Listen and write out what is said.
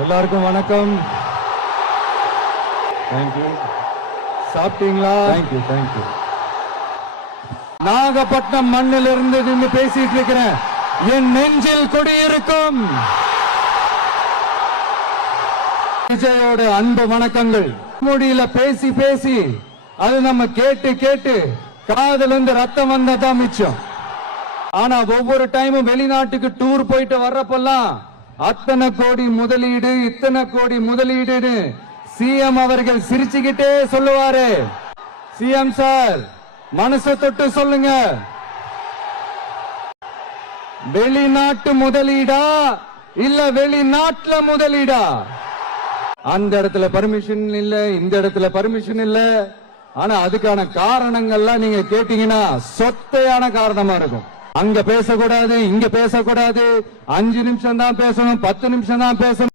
எல்லாருக்கும் வணக்கம். தேங்க்யூ. சாப்பிட்டீங்களா? தேங்க்யூ. நாகப்பட்டினம் மண்ணில் இருந்து நின்று பேசிட்டு இருக்கிறேன். என் நெஞ்சில் குடியிருக்கும் விஜயோட அன்பு வணக்கங்கள். மொழியில பேசி பேசி அது நம்ம கேட்டு காதல் வந்து ரத்தம் வந்ததான் மிச்சம். ஆனா ஒவ்வொரு டைமும் வெளிநாட்டுக்கு டூர் போயிட்டு வர்றப்பெல்லாம் அத்தனை கோடி முதலீடு, இத்தனை கோடி முதலீடு சிஎம் அவர்கள் சிரிச்சுக்கிட்டே சொல்லுவாரு. சிஎம் சார், மனசை தொட்டு சொல்லுங்க, வெளிநாட்டு முதலீடா இல்ல வெளிநாட்டுல முதலீடா? அந்த இடத்துல பர்மிஷன் இல்ல, இந்த இடத்துல பர்மிஷன் இல்ல. ஆனா அதுக்கான காரணங்கள்லாம் நீங்க கேட்டீங்கன்னா சொத்தையான காரணமா இருக்கும். அங்க பேசக்கூடாது, இங்க பேசக்கூடாது, 5 நிமிஷம் தான் பேசணும், 10 நிமிஷம் தான் பேசணும்.